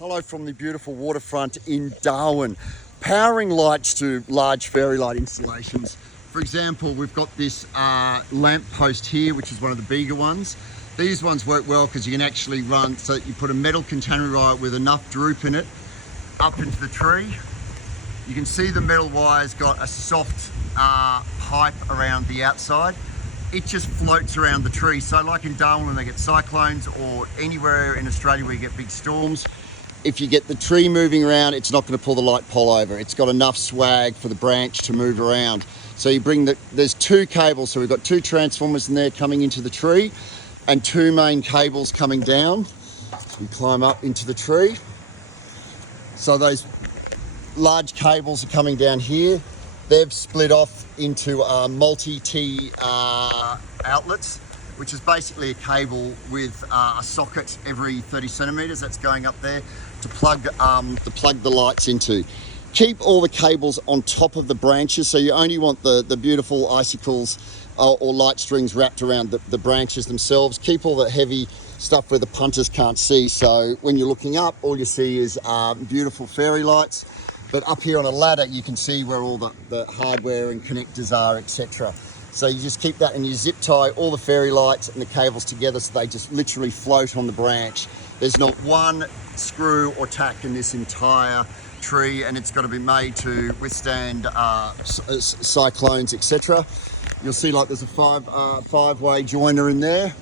Hello from the beautiful waterfront in Darwin. Powering lights to large fairy light installations. For example, we've got this lamp post here, which is one of the bigger ones. These ones work well because you can actually run, so you put a metal container wire with enough droop in it up into the tree. You can see the metal wire's got a soft pipe around the outside. It just floats around the tree. So like in Darwin when they get cyclones, or anywhere in Australia where you get big storms, if you get the tree moving around, it's not going to pull the light pole over. It's got enough swag for the branch to move around. So you bring there's two cables. So we've got two transformers in there coming into the tree and two main cables coming down. We climb up into the tree. So those large cables are coming down here. They've split off into multi-T outlets, which is basically a cable with a socket every 30 centimeters that's going up there to plug the lights into. Keep all the cables on top of the branches, so you only want the beautiful icicles or light strings wrapped around the branches themselves. Keep all the heavy stuff where the punters can't see, so when you're looking up, all you see is beautiful fairy lights. But up here on a ladder, you can see where all the hardware and connectors are, etc. So you just keep that, and you zip tie all the fairy lights and the cables together so they just literally float on the branch. There's not one screw or tack in this entire tree, and it's got to be made to withstand cyclones, etc. You'll see like there's a five-way joiner in there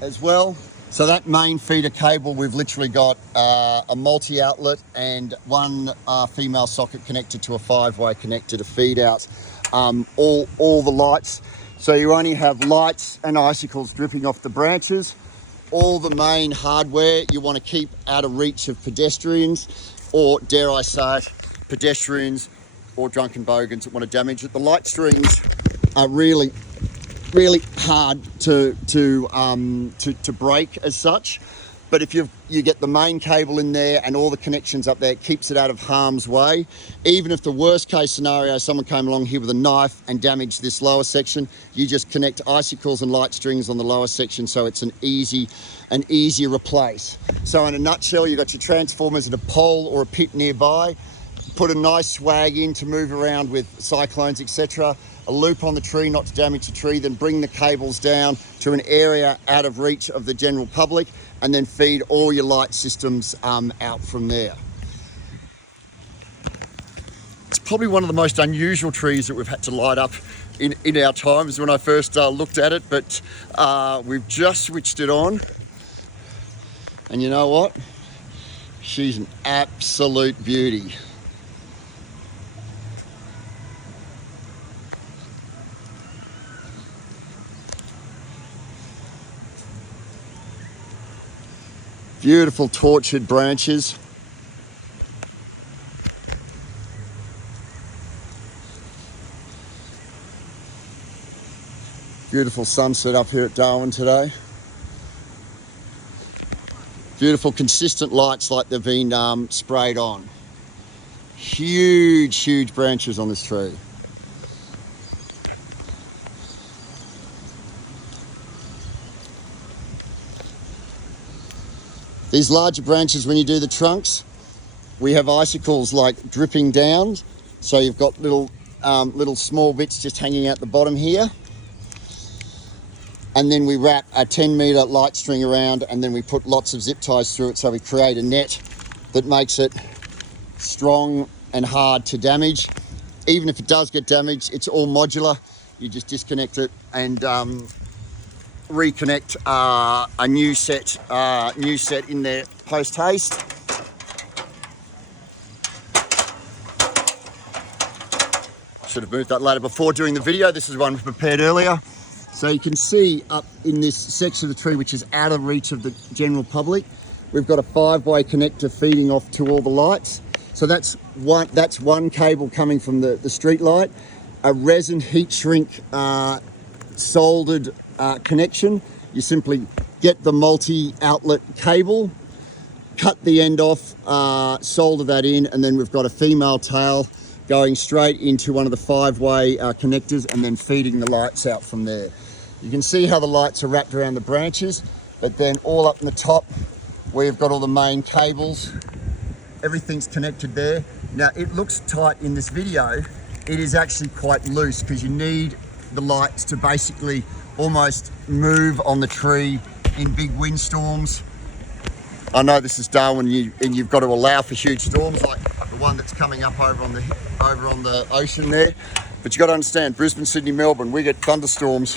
as well. So that main feeder cable, we've literally got a multi-outlet and one female socket connected to a five-way connector to feed out all the lights. So you only have lights and icicles dripping off the branches. All the main hardware you want to keep out of reach of pedestrians, or dare I say it, pedestrians or drunken bogans that want to damage it. The light strings are really hard to break as such, but if you get the main cable in there and all the connections up there, it keeps it out of harm's way. Even if the worst case scenario, someone came along here with a knife and damaged this lower section, you just connect icicles and light strings on the lower section, so it's an easy replace. So in a nutshell, you've got your transformers at a pole or a pit nearby. Put a nice swag in to move around with cyclones, etc. A loop on the tree not to damage the tree, then bring the cables down to an area out of reach of the general public, and then feed all your light systems out from there. It's probably one of the most unusual trees that we've had to light up in our times when I first looked at it, but we've just switched it on, and you know what? She's an absolute beauty. Beautiful tortured branches. Beautiful sunset up here at Darwin today. Beautiful consistent lights like they've been sprayed on. Huge branches on this tree. These larger branches, when you do the trunks, we have icicles like dripping down. So you've got little small bits just hanging out the bottom here. And then we wrap a 10-meter light string around, and then we put lots of zip ties through it, so we create a net that makes it strong and hard to damage. Even if it does get damaged, it's all modular. You just disconnect it and reconnect a new set in there post haste. Should have moved that ladder before doing the video. This is one we prepared earlier. So you can see up in this section of the tree, which is out of reach of the general public, we've got a five-way connector feeding off to all the lights. So that's one cable coming from the street light, a resin heat shrink soldered connection. You simply get the multi-outlet cable, cut the end off, solder that in, and then we've got a female tail going straight into one of the five-way connectors and then feeding the lights out from there. You can see how the lights are wrapped around the branches, but then all up in the top, where you've got all the main cables. Everything's connected there. Now it looks tight in this video. It is actually quite loose because you need the lights to basically almost move on the tree in big windstorms. I know this is Darwin, and you've got to allow for huge storms like the one that's coming up over on the ocean there. But you've got to understand, Brisbane, Sydney, Melbourne, we get thunderstorms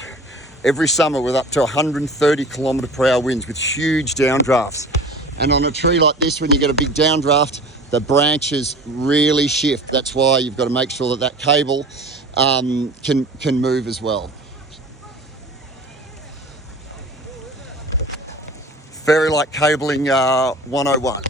every summer with up to 130 km/h winds with huge downdrafts. And on a tree like this, when you get a big downdraft, the branches really shift. That's why you've got to make sure that cable can move as well. Fairy light cabling 101.